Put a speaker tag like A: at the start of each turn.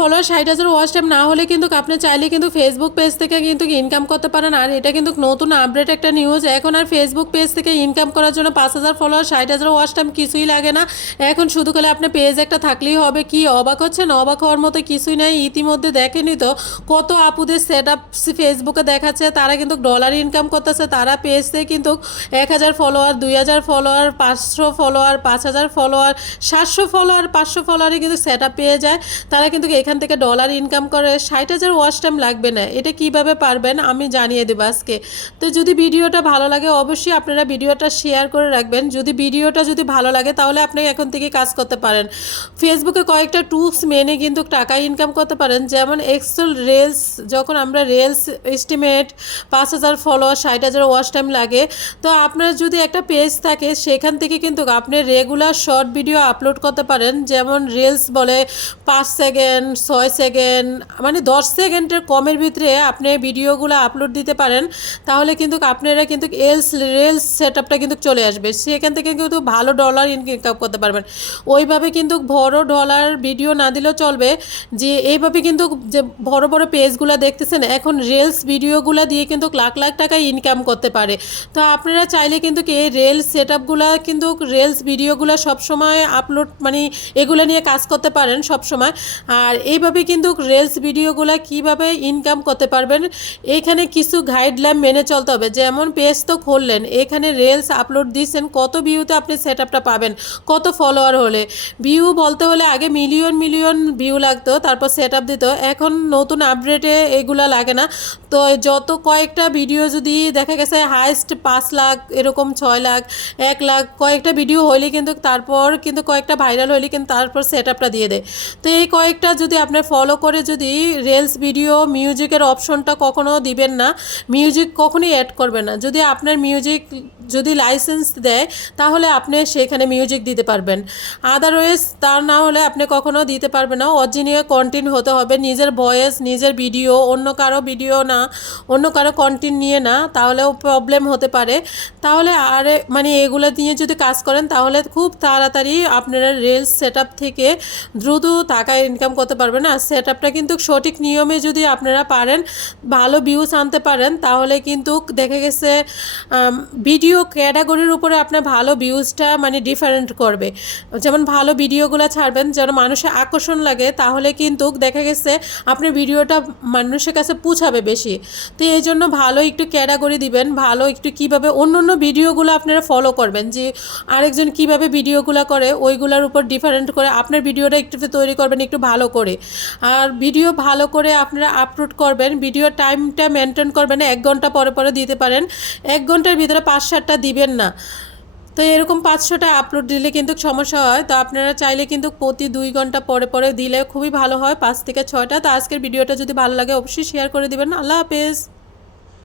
A: Follower ষাট হাজার watch time না হলে কিন্তু আপনি চাইলে কিন্তু ফেসবুক পেজ থেকে কিন্তু ইনকাম করতে পারেন। আর এটা কিন্তু নতুন আপডেট একটা নিউজ এখন আর ফেসবুক পেজ থেকে ইনকাম করার জন্য পাঁচ হাজার ফলোয়ার ষাট হাজার ওয়াচ টাইম কিছুই লাগে না। এখন শুধু করে আপনার পেজ একটা থাকলেই হবে। কি অবাক হচ্ছেন? অবাক হওয়ার মতো কিছুই নাই। ইতিমধ্যে দেখেনি তো কত আপুদের সেট আপ ফেসবুকে দেখাচ্ছে। তারা কিন্তু ডলার ইনকাম করতেছে। তারা পেজতে কিন্তু এক হাজার ফলোয়ার দুই হাজার ফলোয়ার পাঁচশো ফলোয়ার পাঁচ হাজার ফলোয়ার সাতশো ফলোয়ার পাঁচশো ফলোয়ারে কিন্তু সেট পেয়ে যায়। তারা কিন্তু এখান থেকে ডলার ইনকাম করে ষাট হাজার ওয়াশ টাইম লাগবে না। এটা কীভাবে পারবেন আমি জানিয়ে দেবো আজকে। তো যদি ভিডিওটা ভালো লাগে অবশ্যই আপনারা ভিডিওটা শেয়ার করে রাখবেন। যদি ভিডিওটা যদি ভালো লাগে তাহলে আপনি এখন থেকে কাজ করতে পারেন। ফেসবুকে কয়েকটা টুলস মেনে কিন্তু টাকা ইনকাম করতে পারেন। যেমন এক্সেল রেলস যখন আমরা রেলস এস্টিমেট পাঁচ হাজার ফলোয়ার ষাট হাজার ওয়াচ টাইম লাগে, তো আপনার যদি একটা পেজ থাকে, সেখান থেকে কিন্তু আপনি রেগুলার শর্ট ভিডিও আপলোড করতে পারেন। যেমন রিলস বলে, পাঁচ সেকেন্ড ছয় সেকেন্ড মানে দশ সেকেন্ডের কমের ভিতরে আপনি ভিডিওগুলো আপলোড দিতে পারেন, তাহলে কিন্তু আপনারা কিন্তু এলস রেলস সেট আপটা কিন্তু চলে আসবে। সেখান থেকে কিন্তু ভালো ডলার ইনকাম করতে পারবেন। ওইভাবে কিন্তু বড় ডলার ভিডিও না দিলেও চলবে, যে এইভাবে কিন্তু যে বড় বড় পেজগুলো দেখতেছেন, এখন রেলস ভিডিওগুলো দিয়ে কিন্তু লাখ লাখ টাকা ইনকাম করতে পারে। তো আপনারা চাইলে কিন্তু এই রেলস সেট কিন্তু রেলস ভিডিওগুলো সবসময় আপলোড মানে এগুলো নিয়ে কাজ করতে পারেন সবসময়। আর এইভাবে কিন্তু রেলস ভিডিওগুলো কীভাবে ইনকাম করতে পারবেন, এখানে কিছু গাইডলাইন মেনে চলতে হবে। যেমন পেজ তো খুললেন, এখানে রেলস আপলোড দিচ্ছেন, কত ভিউতে আপনি সেট আপটা পাবেন, কত ফলোয়ার হলে। ভিউ বলতে হলে আগে মিলিয়ন মিলিয়ন ভিউ লাগতো, তারপর সেট আপ দিত। এখন নতুন আপডেটে এগুলা লাগে না। তো যত কয়েকটা ভিডিও যদি দেখা গেছে হাইস্ট পাঁচ লাখ, এরকম ছয় লাখ, এক লাখ, কয়েকটা ভিডিও হইলে কিন্তু তারপর কিন্তু কয়েকটা ভাইরাল হইলে কিন্তু তারপর সেট আপটা দিয়ে দেয়। তো এই কয়েকটা যদি আপনার ফলো করে যদি রেলস ভিডিও মিউজিকের অপশনটা কখনো দিবেন না মিউজিক কখনোই অ্যাড করবে না। যদি আপনার মিউজিক যদি লাইসেন্স দেয়, তাহলে আপনি সেখানে মিউজিক দিতে পারবেন। আদারওয়াইজ তার না হলে আপনি কখনো দিতে পারবেন না। অরিজিনিয়াল কন্টেন্ট হতে হবে। নিজের ভয়েস নিজের ভিডিও অন্য কারও ভিডিও না, অন্য কারও কন্টেন্ট নিয়ে না, তাহলেও প্রবলেম হতে পারে। তাহলে আর মানে এগুলো নিয়ে যদি কাজ করেন, তাহলে খুব তাড়াতাড়ি আপনারা রিলস সেট থেকে দ্রুত টাকা ইনকাম করতে পারবেন। আর সেট কিন্তু সঠিক নিয়মে যদি আপনারা পারেন, ভালো ভিউজ আনতে পারেন, তাহলে কিন্তু দেখে গেছে ভিডিও ক্যাটাগরির উপরে আপনার ভালো ভিউজটা মানে ডিফারেন্ট করবে। যেমন ভালো ভিডিওগুলো ছাড়বেন, যেন মানুষের আকর্ষণ লাগে, তাহলে কিন্তু দেখা গেছে আপনার ভিডিওটা মানুষের কাছে পৌঁছাবে বেশি। তো এই জন্য ভালো একটু ক্যাটাগরি দিবেন, ভালো একটু কীভাবে অন্য অন্য ভিডিওগুলো আপনারা ফলো করবেন, যে আরেকজন কীভাবে ভিডিওগুলো করে, ওইগুলোর উপর ডিফারেন্ট করে আপনার ভিডিওটা একটু তৈরি করবেন, একটু ভালো করে। আর ভিডিও ভালো করে আপনারা আপলোড করবেন, ভিডিও টাইমটা মেনটেন করবেন, এক ঘণ্টা পরে পরে দিতে পারেন। এক ঘণ্টার ভিতরে পাঁচ দিবেন না। তো এরকম পাঁচশোটা আপলোড দিলে কিন্তু সমস্যা হয়। তো আপনারা চাইলে কিন্তু প্রতি দুই ঘণ্টা পরে পরে দিলে খুবই ভালো হয়, পাঁচ থেকে ছয়টা। তো আজকের ভিডিওটা যদি ভালো লাগে অবশ্যই শেয়ার করে দেবেন। আল্লাহ হাফেজ।